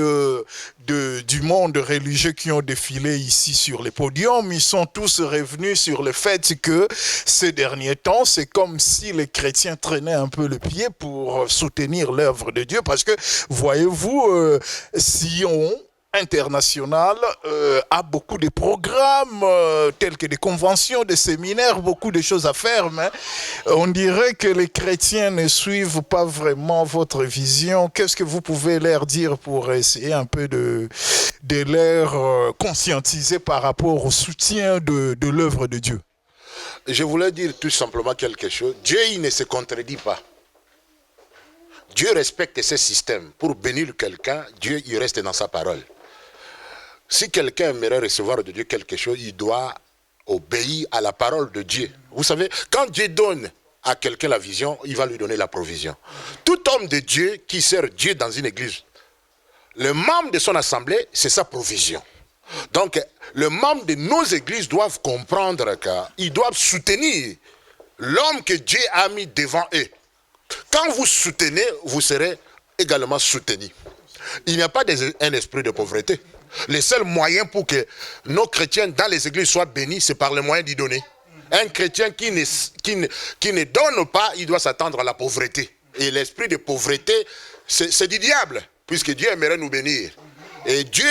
du monde religieux qui ont défilé ici sur les podiums. Ils sont tous revenus sur le fait que ces derniers temps, c'est comme si les chrétiens traînaient un peu le pied pour soutenir l'œuvre de Dieu. Parce que, voyez-vous, Sion international a beaucoup de programmes tels que des conventions, des séminaires, beaucoup de choses à faire, mais on dirait que les chrétiens ne suivent pas vraiment votre vision. Qu'est-ce que vous pouvez leur dire pour essayer un peu de leur conscientiser par rapport au soutien de l'œuvre de Dieu? Je voulais dire tout simplement quelque chose. Dieu, il ne se contredit pas. Dieu respecte ses systèmes. Pour bénir quelqu'un, Dieu, il reste dans sa parole. Si quelqu'un aimerait recevoir de Dieu quelque chose, il doit obéir à la parole de Dieu. Vous savez, quand Dieu donne à quelqu'un la vision, il va lui donner la provision. Tout homme de Dieu qui sert Dieu dans une église, le membre de son assemblée, c'est sa provision. Donc, les membres de nos églises doivent comprendre qu'ils doivent soutenir l'homme que Dieu a mis devant eux. Quand vous soutenez, vous serez également soutenu. Il n'y a pas un esprit de pauvreté. Le seul moyen pour que nos chrétiens dans les églises soient bénis, c'est par le moyen d'y donner. Un chrétien qui ne donne pas, il doit s'attendre à la pauvreté. Et l'esprit de pauvreté, c'est du diable, puisque Dieu aimerait nous bénir. Et Dieu,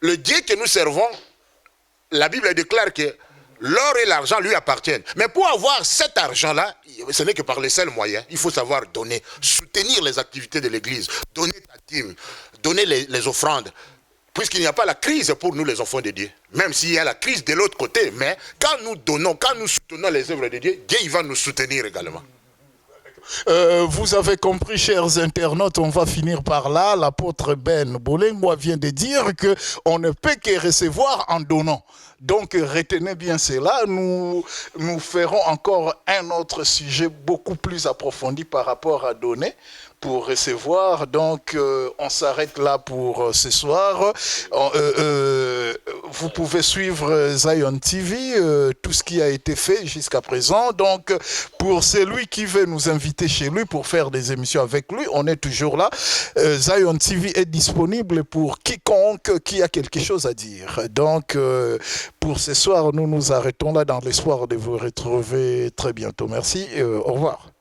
le Dieu que nous servons, la Bible déclare que l'or et l'argent lui appartiennent. Mais pour avoir cet argent-là, ce n'est que par les seuls moyens. Il faut savoir donner, soutenir les activités de l'église, donner ta dîme, donner les offrandes. Puisqu'il n'y a pas la crise pour nous les enfants de Dieu. Même s'il y a la crise de l'autre côté, mais quand nous donnons, quand nous soutenons les œuvres de Dieu, Dieu il va nous soutenir également. Vous avez compris, chers internautes, on va finir par là. L'apôtre Ben Bolengwa vient de dire qu'on ne peut que recevoir en donnant. Donc retenez bien cela, nous ferons encore un autre sujet beaucoup plus approfondi par rapport à donner pour recevoir. Donc on s'arrête là pour ce soir. Vous pouvez suivre Zion TV, tout ce qui a été fait jusqu'à présent. Donc pour celui qui veut nous inviter chez lui pour faire des émissions avec lui, on est toujours là. Zion TV est disponible pour quiconque qui a quelque chose à dire. Donc pour ce soir, nous nous arrêtons là dans l'espoir de vous retrouver très bientôt. Merci et au revoir.